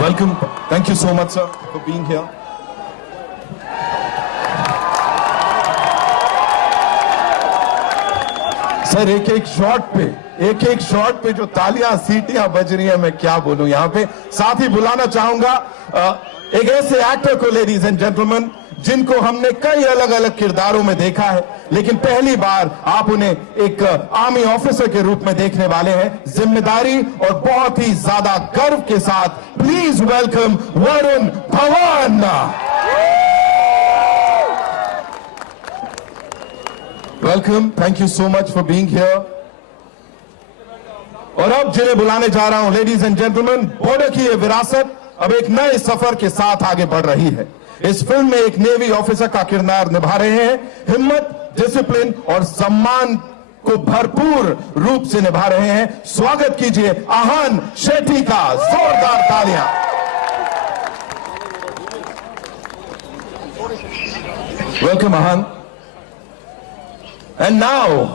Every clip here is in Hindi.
Welcome. Thank you so much, sir, for being here. Sir एक एक शॉट पे जो तालियां सीटियां बज रही हैं, मैं क्या बोलूं यहाँ पे। साथ ही बुलाना चाहूंगा एक ऐसे एक्टर को, लेडीज एंड जेंटलमैन, जिनको हमने कई अलग अलग किरदारों में देखा है, लेकिन पहली बार आप उन्हें एक आर्मी ऑफिसर के रूप में देखने वाले हैं। जिम्मेदारी और बहुत ही ज्यादा गर्व के साथ please welcome Varun Dhawan. Welcome, thank you so much for being here. और अब जिन्हें बुलाने जा रहा हूं, लेडीज एंड जेंटलमैन, बॉर्डर की ये विरासत अब एक नए सफर के साथ आगे बढ़ रही है। इस फिल्म में एक नेवी ऑफिसर का किरदार निभा रहे हैं। हिम्मत, डिसिप्लिन और सम्मान को भरपूर रूप से निभा रहे हैं। स्वागत कीजिए आहान शेट्टी का। जोरदार तालियां। Welcome Ahaan. एंड नाउ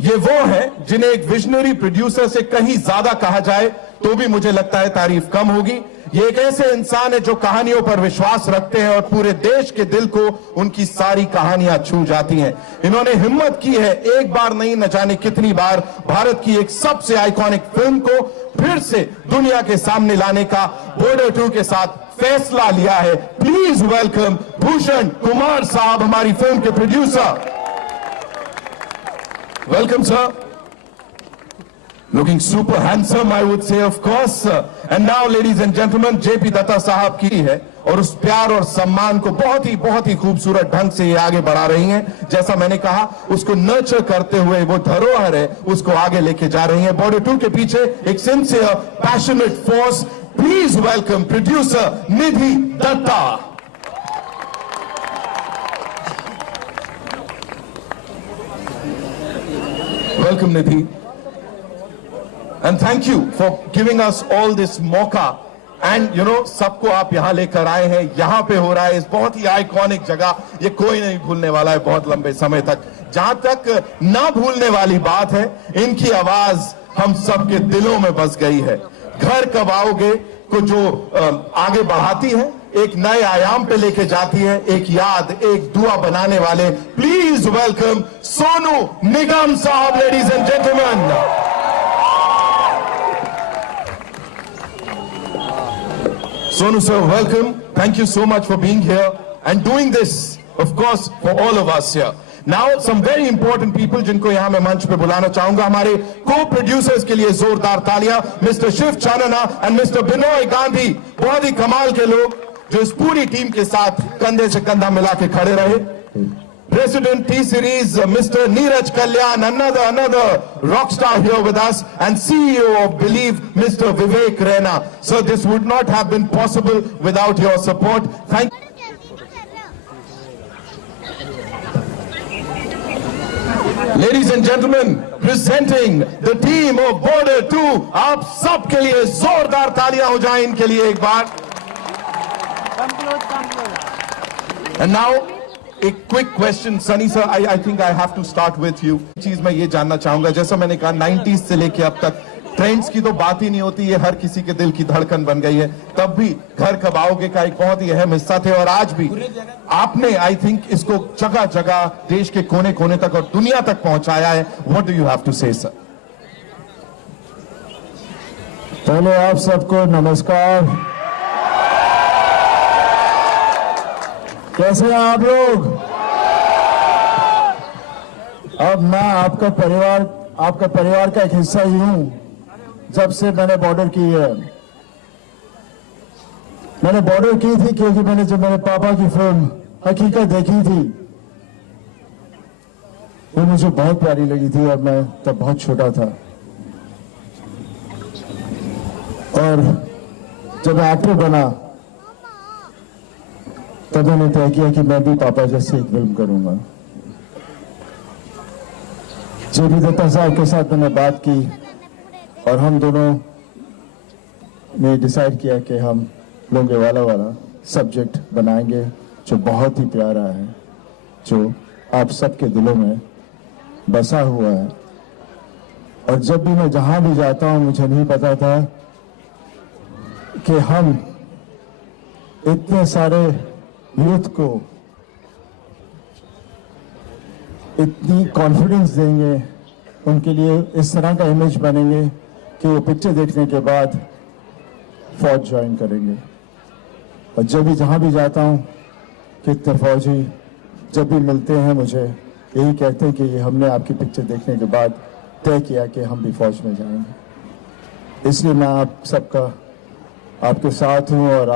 ये वो है जिन्हें एक विजनरी प्रोड्यूसर से कहीं ज्यादा कहा जाए तो भी मुझे लगता है तारीफ कम होगी। ये एक ऐसे इंसान है जो कहानियों पर विश्वास रखते हैं और पूरे देश के दिल को उनकी सारी कहानियां छू जाती हैं। इन्होंने हिम्मत की है एक बार नहीं, न जाने कितनी बार, भारत की एक सबसे आइकॉनिक फिल्म को फिर से दुनिया के सामने लाने का बॉर्डर 2 के साथ फैसला लिया है। प्लीज वेलकम भूषण कुमार साहब, हमारी फिल्म के producer. Welcome, sir. Looking super handsome, I would say, of course. And now, ladies and gentlemen, JP Datta साहब की है और उस प्यार और सम्मान को बहुत ही खूबसूरत ढंग से ये आगे बढ़ा रही हैं। जैसा मैंने कहा, उसको नर्चर करते हुए वो धरोहर है, उसको आगे लेके जा रही हैं। बॉर्डर 2 के पीछे एक sincere, passionate force. Please welcome producer Nidhi Datta. Welcome, Nidhi. And thank you for giving us all this मौका. And you know, सबको आप यहाँ लेकर आए हैं, यहाँ पे हो रहा है इस बहुत ही आइकॉनिक जगह। ये कोई नहीं भूलने वाला है बहुत लंबे समय तक। जहां तक ना भूलने वाली बात है, इनकी आवाज हम सबके दिलों में बस गई है। घर कब आओगे को जो आगे बढ़ाती है, एक नए आयाम पे लेके जाती है, एक याद, एक दुआ बनाने वाले। प्लीज वेलकम सोनू निगम साहब, ladies and gentleman. Sonu sir, welcome. Thank you so much for being here and doing this, of course, for all of us here. Now, some very important people जिनको यहाँ मैं मंच पे बुलाना चाहूंगा, हमारे co-producers के लिए जोरदार तालियां। Mister Shiv Chanana and mister Binoy Gandhi, बहुत ही कमाल के लोग जो इस पूरी टीम के साथ कंधे से कंधा मिला के खड़े रहे। President T Series, Mr. Neeraj Kalyan, another rock star here with us, and CEO of Believe, Mr. Vivek Raina. So this would not have been possible without your support. Thank you. Ladies and gentlemen, presenting the team of Border 2, आप सबके लिए जोरदार तालियां हो जाएं इनके लिए एक बार। And now, a quick question, Sunny sir, I think I have to start with you. चीज मैं ये जानना चाहूंगा, जैसा मैंने कहा 90s से लेके अब तक ट्रेंड्स की तो बात ही नहीं होती, ये हर किसी के दिल की धड़कन बन गई है। तब भी घर कब आओगे का एक बहुत ही अहम हिस्सा थे और आज भी आपने, आई थिंक, इसको जगह जगह देश के कोने कोने तक और दुनिया तक पहुंचाया है। What do you have to say sir? पहले आप सबको नमस्कार। कैसे हैं आप लोग? अब मैं आपका परिवार का एक हिस्सा ही हूं। जब से मैंने बॉर्डर की है, मैंने बॉर्डर की थी क्योंकि मैंने जब मेरे पापा की फिल्म हकीकत देखी थी, वो मुझे बहुत प्यारी लगी थी और मैं तब बहुत छोटा था। और जब मैं एक्टर बना तब मैंने तय किया कि मैं भी पापा जैसे एक फिल्म करूंगा। जेपी दत्ता साहब के साथ मैंने बात की और हम दोनों ने डिसाइड किया कि हम लोगे वाला सब्जेक्ट बनाएंगे जो बहुत ही प्यारा है, जो आप सबके दिलों में बसा हुआ है। और जब भी मैं जहां भी जाता हूं, मुझे नहीं पता था कि हम इतने सारे यूथ को इतनी कॉन्फिडेंस देंगे, उनके लिए इस तरह का इमेज बनेंगे कि वो पिक्चर देखने के बाद फौज ज्वाइन करेंगे। और जब भी जहां भी जाता हूं, कितने फौजी जब भी मिलते हैं मुझे यही कहते हैं कि ये हमने आपकी पिक्चर देखने के बाद तय किया कि हम भी फौज में जाएंगे। इसलिए मैं आप सबका आपके साथ हूं और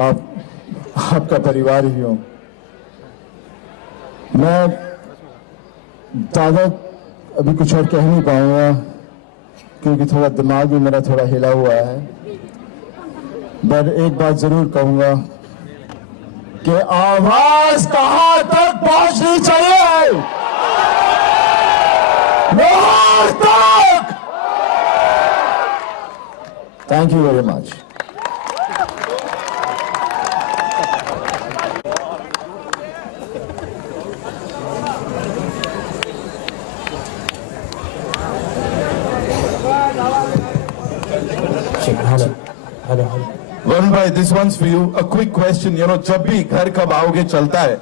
आपका परिवार ही हूं। मैं ज़्यादा अभी कुछ और कह नहीं पाऊंगा क्योंकि थोड़ा दिमाग भी मेरा थोड़ा हिला हुआ है, पर एक बात जरूर कहूंगा कि आवाज कहां तक पहुंचनी चाहिए, लाहौर तक। Thank you very much. Varun भाई, this one's for you. A quick question, जब भी घर कब आओगे चलता है,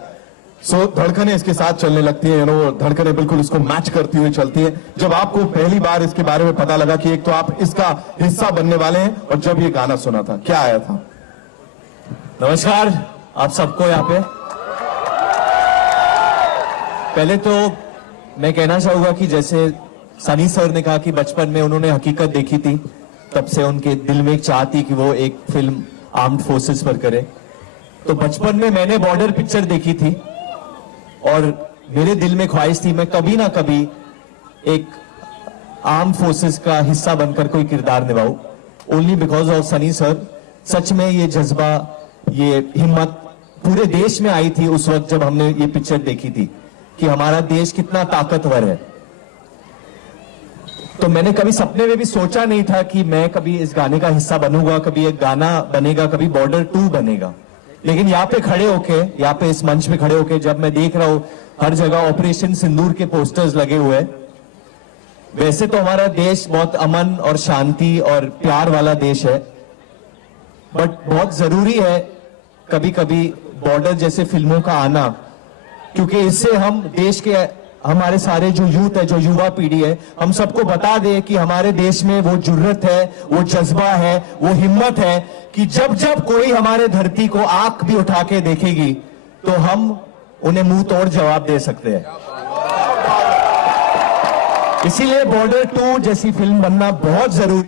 धड़कनें इसके साथ चलने लगती है, धड़कनें बिल्कुल इसको मैच करती हुई चलती है। जब आपको पहली बार इसके बारे में पता लगा कि एक तो आप इसका हिस्सा बनने वाले हैं, और जब ये गाना सुना था, क्या आया था? नमस्कार आप सबको यहाँ पे। पहले तो मैं कहना चाहूंगा कि जैसे सनी सर ने कहा कि बचपन में उन्होंने हकीकत देखी थी, तब से उनके दिल में एक चाह थी कि वो एक फिल्म आर्म्ड फोर्सेस पर करे। तो बचपन में मैंने बॉर्डर पिक्चर देखी थी और मेरे दिल में ख्वाहिश थी मैं कभी ना कभी एक आर्म्ड फोर्सेस का हिस्सा बनकर कोई किरदार निभाऊं। Only because of Sunny sir. सच में ये जज्बा, ये हिम्मत पूरे देश में आई थी उस वक्त जब हमने ये पिक्चर देखी थी कि हमारा देश कितना ताकतवर है। तो मैंने कभी सपने में भी सोचा नहीं था कि मैं कभी इस गाने का हिस्सा बनूंगा, कभी एक गाना बनेगा, कभी बॉर्डर 2 बनेगा। लेकिन यहाँ पे खड़े होके, यहाँ पे इस मंच पे खड़े होके जब मैं देख रहा हूं हर जगह ऑपरेशन सिंदूर के पोस्टर्स लगे हुए हैं। वैसे तो हमारा देश बहुत अमन और शांति और प्यार वाला देश है, बट बहुत जरूरी है कभी कभी बॉर्डर जैसे फिल्मों का आना, क्योंकि इससे हम देश के, हमारे सारे जो यूथ है, जो युवा पीढ़ी है, हम सबको बता दे कि हमारे देश में वो जुर्रत है, वो जज्बा है, वो हिम्मत है कि जब जब कोई हमारे धरती को आंख भी उठा के देखेगी तो हम उन्हें मुंह तोड़ जवाब दे सकते हैं। इसीलिए बॉर्डर 2 जैसी फिल्म बनना बहुत जरूरी